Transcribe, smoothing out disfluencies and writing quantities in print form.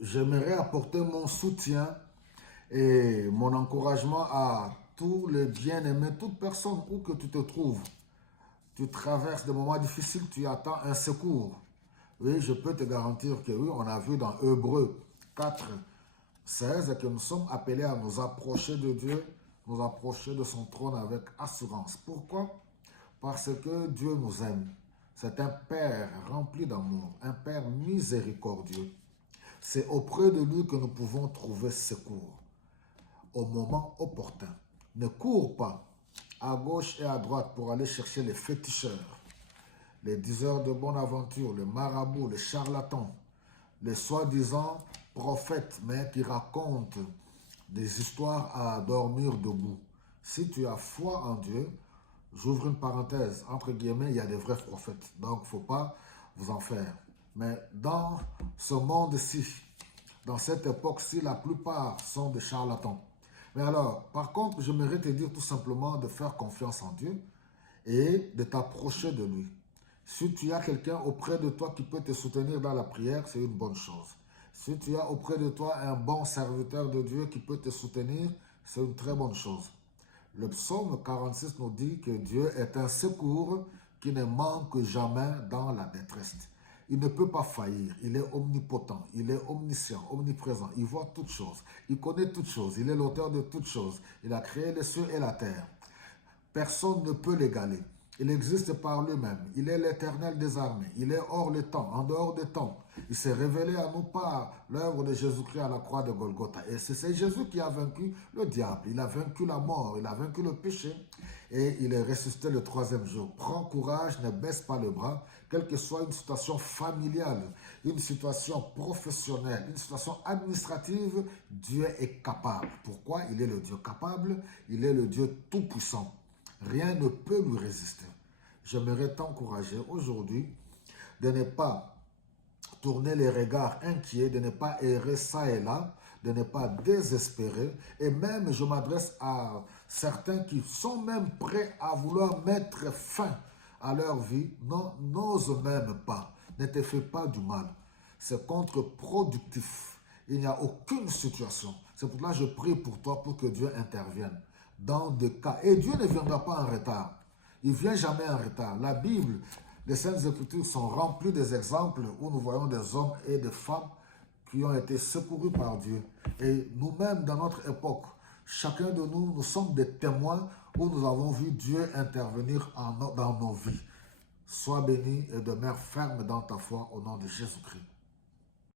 j'aimerais apporter mon soutien et mon encouragement à tous les bien-aimés, toute personne où que tu te trouves. Tu traverses des moments difficiles, tu attends un secours. Oui, je peux te garantir que oui, on a vu dans Hébreux 4, 16 que nous sommes appelés à nous approcher de Dieu, nous approcher de son trône avec assurance. Pourquoi? Parce que Dieu nous aime. C'est un Père rempli d'amour, un Père miséricordieux. C'est auprès de lui que nous pouvons trouver secours au moment opportun. Ne cours pas à gauche et à droite pour aller chercher les féticheurs, les diseurs de bonne aventure, les marabouts, les charlatans, les soi-disant prophètes, mais qui racontent des histoires à dormir debout. Si tu as foi en Dieu, j'ouvre une parenthèse, entre guillemets, il y a des vrais prophètes, donc il ne faut pas vous en faire. Mais dans ce monde-ci, dans cette époque-ci, la plupart sont des charlatans. Mais alors, par contre, j'aimerais te dire tout simplement de faire confiance en Dieu et de t'approcher de lui. Si tu as quelqu'un auprès de toi qui peut te soutenir dans la prière, c'est une bonne chose. Si tu as auprès de toi un bon serviteur de Dieu qui peut te soutenir, c'est une très bonne chose. Le psaume 46 nous dit que Dieu est un secours qui ne manque jamais dans la détresse. Il ne peut pas faillir, il est omnipotent, il est omniscient, omniprésent, il voit toutes choses, il connaît toutes choses, il est l'auteur de toutes choses, il a créé les cieux et la terre. Personne ne peut l'égaler. Il existe par lui-même. Il est l'Éternel des armées. Il est hors le temps, en dehors des temps. Il s'est révélé à nous par l'œuvre de Jésus-Christ à la croix de Golgotha. Et c'est Jésus qui a vaincu le diable. Il a vaincu la mort. Il a vaincu le péché. Et il est ressuscité le troisième jour. Prends courage, ne baisse pas le bras. Quelle que soit une situation familiale, une situation professionnelle, une situation administrative, Dieu est capable. Pourquoi? Il est le Dieu capable. Il est le Dieu tout-puissant. Rien ne peut lui résister. J'aimerais t'encourager aujourd'hui de ne pas tourner les regards inquiets, de ne pas errer ça et là, de ne pas désespérer. Et même, je m'adresse à certains qui sont même prêts à vouloir mettre fin à leur vie. Non, n'ose même pas. Ne te fais pas du mal. C'est contre-productif. Il n'y a aucune situation. C'est pour cela que je prie pour toi pour que Dieu intervienne dans des cas. Et Dieu ne viendra pas en retard. Il ne vient jamais en retard. La Bible, les Saintes Écritures sont remplies des exemples où nous voyons des hommes et des femmes qui ont été secourus par Dieu. Et nous-mêmes, dans notre époque, chacun de nous, nous sommes des témoins où nous avons vu Dieu intervenir dans nos vies. Sois béni et demeure ferme dans ta foi au nom de Jésus-Christ.